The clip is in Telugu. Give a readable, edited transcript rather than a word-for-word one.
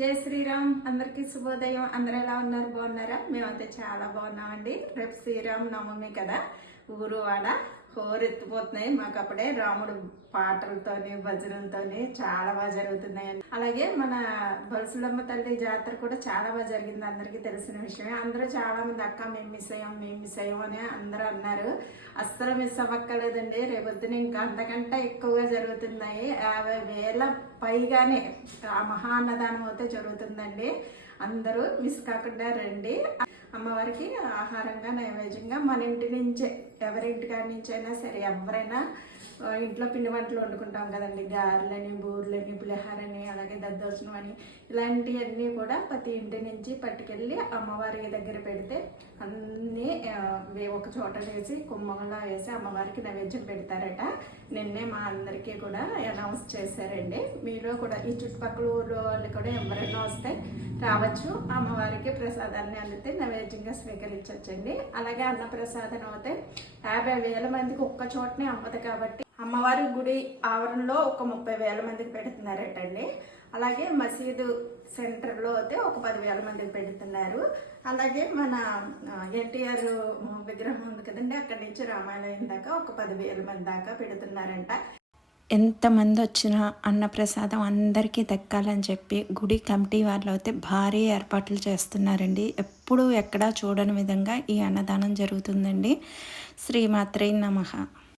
జై శ్రీరామ్. అందరికీ శుభోదయం. అందరూ ఎలా ఉన్నారు? బాగున్నారా? మేమైతే చాలా బాగున్నామండి. రేపు శ్రీరామ్ నవమి కదా, ఊరు వాడ హోరెత్తిపోతున్నాయి. మాకు అప్పుడే రాముడు పాటలతోని భజనలతోని చాలా బాగా జరుగుతున్నాయండి. అలాగే మన బలసులమ్మ తల్లి జాతర కూడా చాలా బాగా జరిగింది. అందరికీ తెలిసిన విషయమే. అందరూ చాలా మంది అక్క మేము మిస్ అయ్యాం అని అందరూ అన్నారు. అస్సలు మిస్ అవ్వక్కర్లేదండి. రేపొద్దున ఇంకా అంతకంటే ఎక్కువగా జరుగుతున్నాయి. 50,000 పైగానే ఆ మహా అన్నదానం అయితే జరుగుతుందండి. అందరూ మిస్ కాకుండా రండి. అమ్మవారికి ఆహారంగా నైవేద్యంగా మన ఇంటి నుంచే, ఎవరింటి కాడి నుంచి అయినా సరే, ఎవరైనా ఇంట్లో పిండి వంటలు వండుకుంటాం కదండి. గారెలని, బూరెలని, పులిహారని, అలాగే దద్దోజనం అని, ఇలాంటివన్నీ కూడా ప్రతి ఇంటి నుంచి పట్టుకెళ్ళి అమ్మవారి దగ్గర పెడితే అన్నీ ఒక చోట వేసి కుమ్మంలో వేసి అమ్మవారికి నైవేద్యం పెడతారట. నిన్నే మా అందరికీ కూడా అనౌన్స్ చేశారండి. మీలో కూడా ఈ చుట్టుపక్కల ఊళ్ళో వాళ్ళు కూడా ఎవరైనా వస్తే రావచ్చు. అమ్మవారికి ప్రసాదాన్ని అందితే నైవేద్యంగా స్వీకరించవచ్చండి. అలాగే అన్న ప్రసాదం అయితే 50,000 మందికి ఒక్క చోటనే అమ్మదు కాబట్టి అమ్మవారి గుడి ఆవరణలో ఒక 30,000 మందికి పెడుతున్నారటండి. అలాగే మసీదు సెంటర్లో అయితే ఒక 10,000 మందికి పెడుతున్నారు. అలాగే మన ఎన్టీఆర్ విగ్రహం ఉంది కదండి, అక్కడి నుంచి రామాలయం దాకా ఒక 10,000 మంది దాకా పెడుతున్నారంట. ఎంతమంది వచ్చినా అన్నప్రసాదం అందరికీ దక్కాలని చెప్పి గుడి కమిటీ వాళ్ళు అయితే భారీ ఏర్పాట్లు చేస్తున్నారండి. ఎప్పుడూ ఎక్కడా చూడని విధంగా ఈ అన్నదానం జరుగుతుందండి. శ్రీమాత్రే నమః.